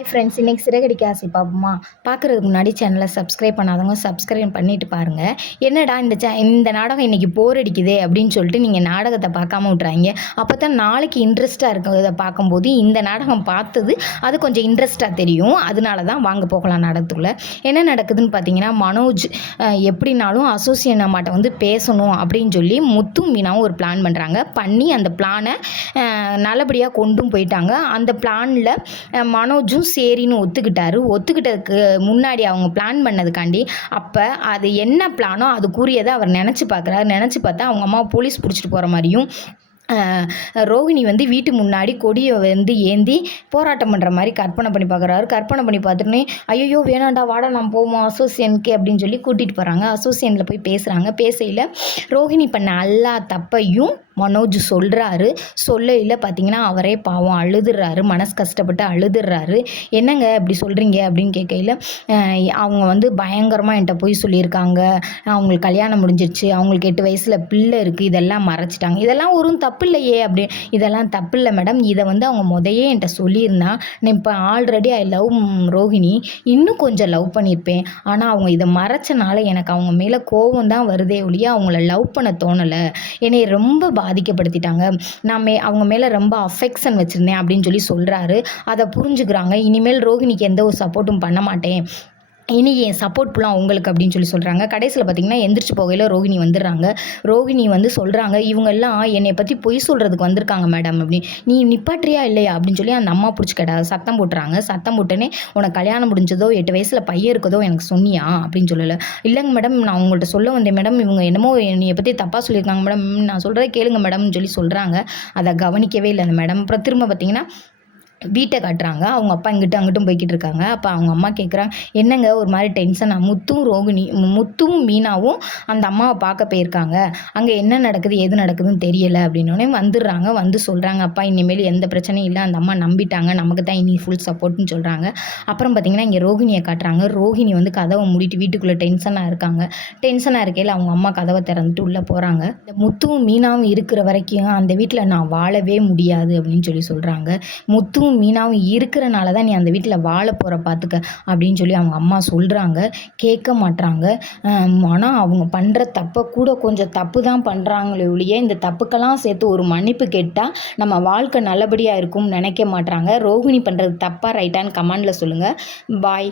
Hi friends, இன்றைக்கி சிறகடிக்க ஆசை பார்ப்போமா? பார்க்குறதுக்கு முன்னாடி சேனலை சப்ஸ்கிரைப் பண்ணாதவங்க சப்ஸ்கிரைப் பண்ணிட்டு பாருங்கள். என்னடா இந்த நாடகம் இன்றைக்கி போர் அடிக்குதே அப்படின்னு சொல்லிட்டு நீங்கள் நாடகத்தை பார்க்காம விட்றாங்க. அப்போ தான் நாளைக்கு இன்ட்ரெஸ்ட்டாக இருக்கிறத பார்க்கும்போது இந்த நாடகம் பார்த்தது அது கொஞ்சம் இன்ட்ரெஸ்ட்டாக தெரியும். அதனால தான் வாங்க போகலாம் நாடகத்துக்குள்ளே. என்ன நடக்குதுன்னு பார்த்தீங்கன்னா, மனோஜ் எப்படினாலும் அசோசியேட் அம்மாட்ட வந்து பேசணும் அப்படின்னு சொல்லி முத்தும் மீனாவும் ஒரு பிளான் பண்ணுறாங்க. பண்ணி அந்த பிளானை நல்லபடியாக கொண்டும் போயிட்டாங்க. அந்த பிளானில் மனோஜும் சரின்னு ஒத்துக்கிட்டதுக்கு முன்னாடி அவங்க பிளான் பண்ணதுக்காண்டி அப்போ அது என்ன பிளானோ அது கூறியதை அவர் நினச்சி பார்த்தா அவங்க அம்மா போலீஸ் பிடிச்சிட்டு போகிற மாதிரியும் ரோகிணி வந்து வீட்டு முன்னாடி கொடியை வந்து ஏந்தி போராட்டம் பண்ணுற மாதிரி கற்பனை பண்ணி பார்க்குறாரு. கற்பனை பண்ணி பார்த்துட்டு ஐயோ வேணாண்டா வாடா நான் போவோம் அசோசியனுக்கு அப்படின்னு சொல்லி கூட்டிகிட்டு போகிறாங்க. அசோசியனில் போய் பேசையில் ரோகிணி பண்ண எல்லா தப்பையும் மனோஜ் சொல்லையில் பார்த்தீங்கன்னா அவரே பாவம் அழுதுறாரு, மனசு கஷ்டப்பட்டு அழுதுறாரு. என்னங்க இப்படி சொல்கிறீங்க அப்படின்னு கேட்கையில் அவங்க வந்து பயங்கரமாக என்கிட்ட போய் சொல்லியிருக்காங்க, அவங்களுக்கு கல்யாணம் முடிஞ்சிருச்சு, அவங்களுக்கு 8 வயசில் பிள்ளை இருக்குது, இதெல்லாம் மறைச்சிட்டாங்க, இதெல்லாம் ஒரு தப்பு இல்லையே அப்படி. இதெல்லாம் தப்பு இல்லை மேடம், இதை வந்து அவங்க முதையே என்கிட்ட சொல்லியிருந்தா நான் இப்போ ஆல்ரெடி ஐ லவ் ரோஹிணி, இன்னும் கொஞ்சம் லவ் பண்ணியிருப்பேன். ஆனால் அவங்க இதை மறைச்சனால எனக்கு அவங்க மேலே கோபம் தான் வருதே ஒழிய அவங்கள லவ் பண்ண தோணலை. என்னை ரொம்ப பாதிக்கப்படுத்திட்டாங்க, நான் அவங்க மேலே ரொம்ப அஃபெக்ஷன் வச்சுருந்தேன் அப்படின்னு சொல்லி சொல்கிறாரு. அதை புரிஞ்சுக்கிறாங்க. இனிமேல் ரோஹிணிக்கு எந்த ஒரு சப்போர்ட்டும் பண்ண மாட்டேன், இனி என் சப்போர்ட் ஃபுல்லாக உங்களுக்கு அப்படின்னு சொல்லி சொல்கிறாங்க. கடைசியில் பார்த்திங்கன்னா எந்திரிச்சு போகையில் ரோகிணி வந்துடுறாங்க. ரோகிணி வந்து சொல்கிறாங்க, இவங்கெல்லாம் என்னை பற்றி பொய் சொல்கிறதுக்கு வந்திருக்காங்க மேடம் அப்படின்னு. நீ நிப்பாட்றியா இல்லையா அப்படின்னு சொல்லி அந்த அம்மா பிடிச்சி சத்தம் போட்டுறாங்க. சத்தம் போட்டோன்னே உனக்கு கல்யாணம் முடிஞ்சதோ 8 வயசில் பையன் இருக்கதோ எனக்கு சொன்னியா அப்படின்னு சொல்லலை. இல்லைங்க மேடம், நான் உங்கள்கிட்ட சொல்ல வந்தேன் மேடம், இவங்க என்னமோ என்னை பற்றி தப்பாக சொல்லியிருக்காங்க மேடம், நான் சொல்கிறத கேளுங்க மேடம்னு சொல்லி சொல்கிறாங்க. அதை கவனிக்கவே இல்லை அந்த மேடம். அப்புறம் திரும்ப பார்த்திங்கன்னா வீட்டை காட்டுறாங்க. அவங்க அப்பா அங்கிட்டும் போய்கிட்டு இருக்காங்க. அப்போ அவங்க அம்மா கேட்குறாங்க, என்னங்க ஒரு மாதிரி டென்ஷனாக? முத்தும் மீனாவும் அந்த அம்மாவை பார்க்க போயிருக்காங்க, அங்கே என்ன நடக்குது எது நடக்குதுன்னு தெரியலை அப்படின்னோடனே வந்துடுறாங்க. வந்து சொல்கிறாங்க, அப்பா இனிமேல் எந்த பிரச்சனையும் இல்லை, அந்த அம்மா நம்பிட்டாங்க, நமக்கு தான் இனி ஃபுல் சப்போர்ட்னு சொல்கிறாங்க. அப்புறம் பார்த்திங்கன்னா இங்கே ரோகிணியை காட்டுறாங்க. ரோகிணி வந்து கதவை மூடிட்டு வீட்டுக்குள்ளே டென்ஷனாக இருக்காங்க. டென்ஷனாக இருக்கையில் அவங்க அம்மா கதவை திறந்துட்டு உள்ளே போகிறாங்க. இந்த முத்துவும் மீனாவும் இருக்கிற வரைக்கும் அந்த வீட்டில் நான் வாழவே முடியாது அப்படின்னு சொல்லி சொல்கிறாங்க. முத்துவும் மீனாவும் இருக்கிறனால தான் நீ அந்த வீட்டில் வாழ போகிற பார்த்துக்க அப்படின்னு சொல்லி அவங்க அம்மா சொல்கிறாங்க. கேட்க மாட்றாங்க. ஆனால் அவங்க பண்ணுற தப்பை கூட கொஞ்சம் தப்பு தான் பண்ணுறாங்களே ஒழிய இந்த தப்புக்கெல்லாம் சேர்த்து ஒரு மன்னிப்பு கேட்டால் நம்ம வாழ்க்கை நல்லபடியாக இருக்கும்னு நினைக்க மாட்றாங்க. ரோகிணி பண்ணுறது தப்பாக ரைட்டான்னு கமெண்டில் சொல்லுங்கள். பாய்.